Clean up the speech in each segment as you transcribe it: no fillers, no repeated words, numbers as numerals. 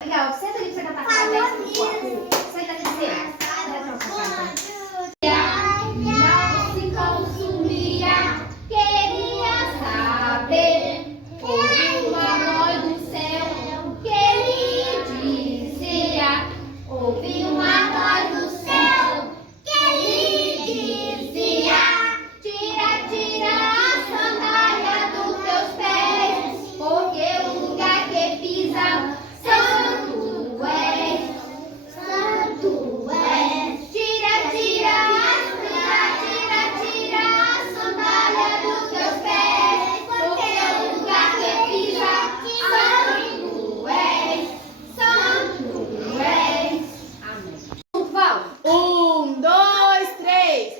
Legal, senta ali pra você cantar parabéns pro corpo. Senta ali, você. Não se consumia, queria saber. Ouviu uma voz do céu que lhe dizia. Ouviu uma voz do céu que lhe dizia. Tira, tira a sandália dos teus pés, porque o lugar que pisa santo és, santo és. Tira, tira a sandália dos teus pés, porque o lugar que pisa santo és, santo és. Amém. Vamos. 1, 2, 3.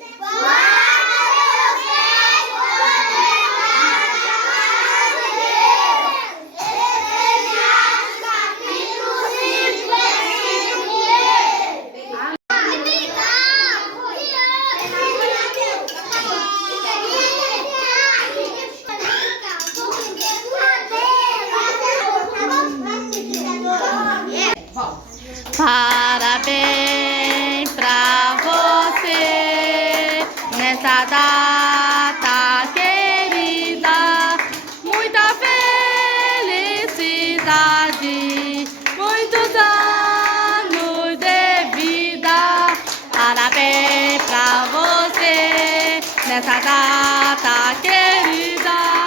Parabéns pra você nessa data querida, muita felicidade, muitos anos de vida. Parabéns pra você nessa data querida.